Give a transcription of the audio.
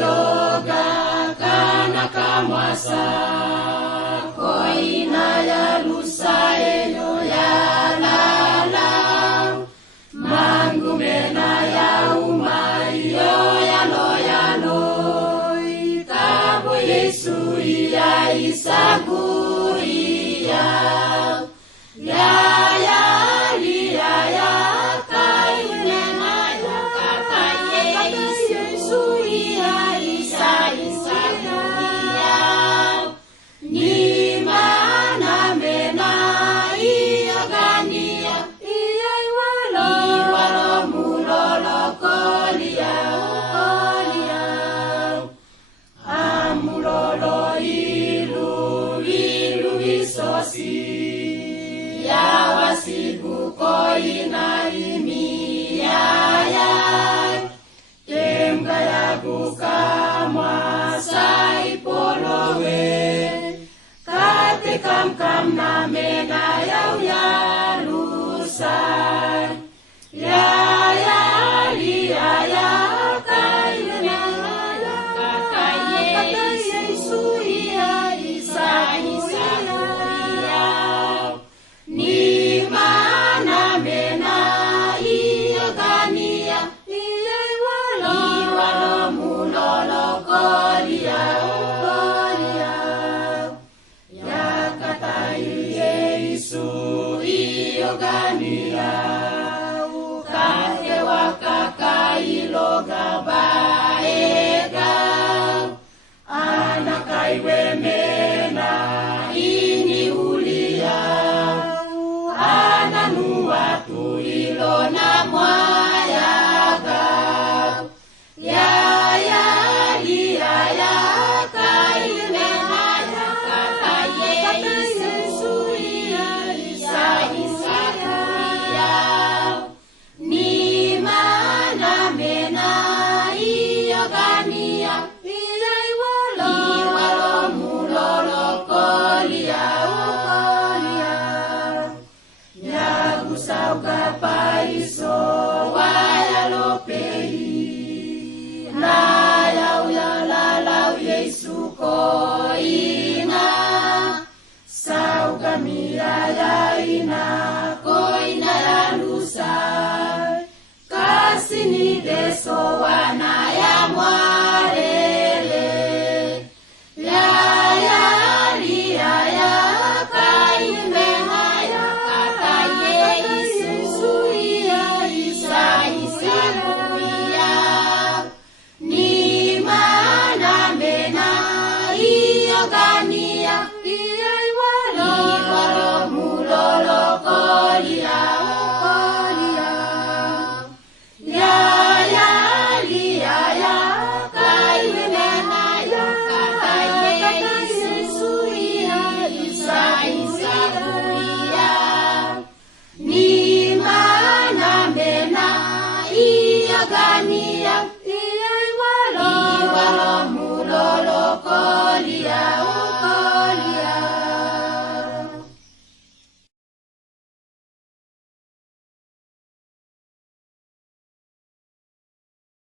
yoga kana kamwasa koina ya lusa enyo ya lala mangumena ya umayo ya lo itabo Yesu ya isagu ya koina imia ya temga ya buka masai polowe kate kam na mena ya lusa ya kaina kata Yesu ya isa ni mana mena iyo gania iyo walo mulolo kolia ya kata Yesu iyo gania ukake wakaka iloga baega anakaiwe mena ini ulia watu ilo na mwayaga ya kaile haya kata Yesu isa kuria ni mana mena iyo gania iya iwalo mulolo kolia sauga paiso waya lopei na ya lalau Yesu koina sauga mira ya ina koina ya lusa kasini deso